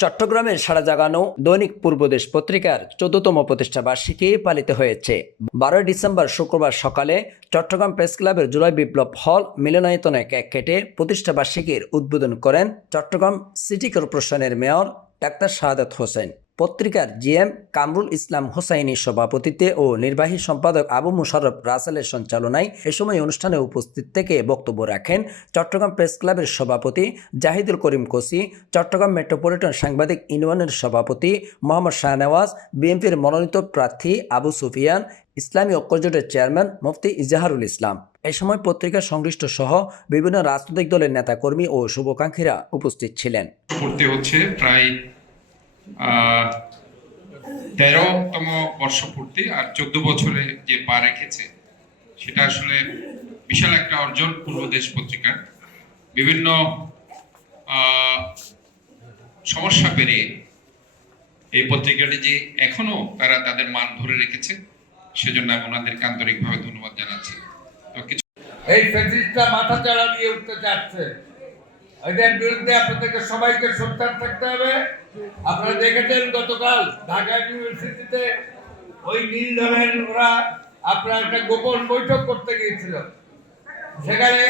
চট্টগ্রামের সাড়া জাগানো দৈনিক পূর্বদেশ পত্রিকার ১৪তম প্রতিষ্ঠা বার্ষিকী পালিত হয়েছে। ১২ ডিসেম্বর শুক্রবার সকালে চট্টগ্রাম প্রেস ক্লাবের জুলাই বিপ্লব হল মিলনায়তনে কেক কেটে প্রতিষ্ঠা বার্ষিকীর উদ্বোধন করেন চট্টগ্রাম সিটি কর্পোরেশনের মেয়র ডাক্তার শাহাদাত হোসেন। পত্রিকার জিএম কামরুল ইসলাম হোসাইনির সভাপতিত্বে ও নির্বাহী সম্পাদক আবু মুশাররফ রাসেলের সঞ্চালনায় এ সময় অনুষ্ঠানে উপস্থিত থেকে বক্তব্য রাখেন চট্টগ্রাম প্রেস ক্লাবের সভাপতি জাহিদুল করিম কোসি, চট্টগ্রাম মেট্রোপলিটন সাংবাদিক ইউনিয়নের সভাপতি মোহাম্মদ শাহনেওয়াজ, বিএনপির মনোনীত প্রার্থী আবু সুফিয়ান, ইসলামী ঐক্যজোটের চেয়ারম্যান মুফতি ইজাহারুল ইসলাম। এ সময় পত্রিকা সংশ্লিষ্ট সহ বিভিন্ন রাজনৈতিক দলের নেতাকর্মী ও শুভাকাঙ্ক্ষীরা উপস্থিত ছিলেন। প্রায় 13তম বর্ষপূর্তি আর 14 বছরে যে পা রেখেছে সেটা আসলে বিশাল একটা অর্জন পূর্বদেশ পত্রিকার। বিভিন্ন সমস্যা পেরিয়ে এই পত্রিকাটি যে এখনো তারা তাদের মান ধরে রেখেছে, সেজন্য আমি ওনাদেরকে আন্তরিকভাবে ধন্যবাদ জানাচ্ছি। তো কিছু এই ফ্যাসিস্টরা মাথা চাড়া দিয়ে উঠতে যাচ্ছে, এদের বিরুদ্ধে আপনাদেরকে সবাইকে সোচ্চার থাকতে হবে। আপনারা দেখেছেন গতকাল ঢাকা ইউনিভার্সিটিতে ওই নীল দলের ওরা আপনার একটা গোপন বৈঠক করতে গিয়েছিল। সেখানে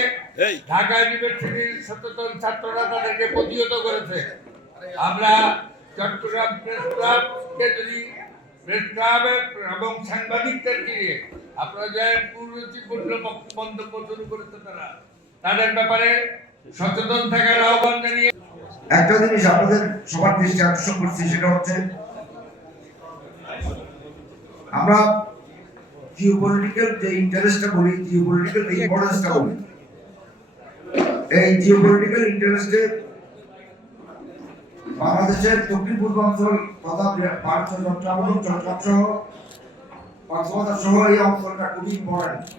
ঢাকা ইউনিভার্সিটির সচেতন ছাত্ররা তাদেরকে প্রতিহত করেছে। আমরা চট্টগ্রাম প্রেস ক্লাবকে যদি প্রেস ক্লাব এবং সাংবাদিকদের নিয়ে আপনারা যে কুরুচিপূর্ণ মন্তব্য শুরু করেছে তাদের ব্যাপারে সচেতন থাকার আহ্বান জানিয়ে একটা জিনিস আপনাদের সবার দৃষ্টি আকর্ষণ করছি, সেটা হচ্ছে আমরা জিওপলিটিক্যাল যে ইন্টারেস্টটা বলি, জিওপলিটিক্যাল ইম্পর্টেন্সটা বলি, এই জিওপলিটিক্যাল ইন্টারেস্টে বাংলাদেশের দক্ষিণ পূর্বাঞ্চল তথা চট্টগ্রাম সহ কক্সবাজার সহ এই অঞ্চলটা খুবই ইম্পর্টেন্ট।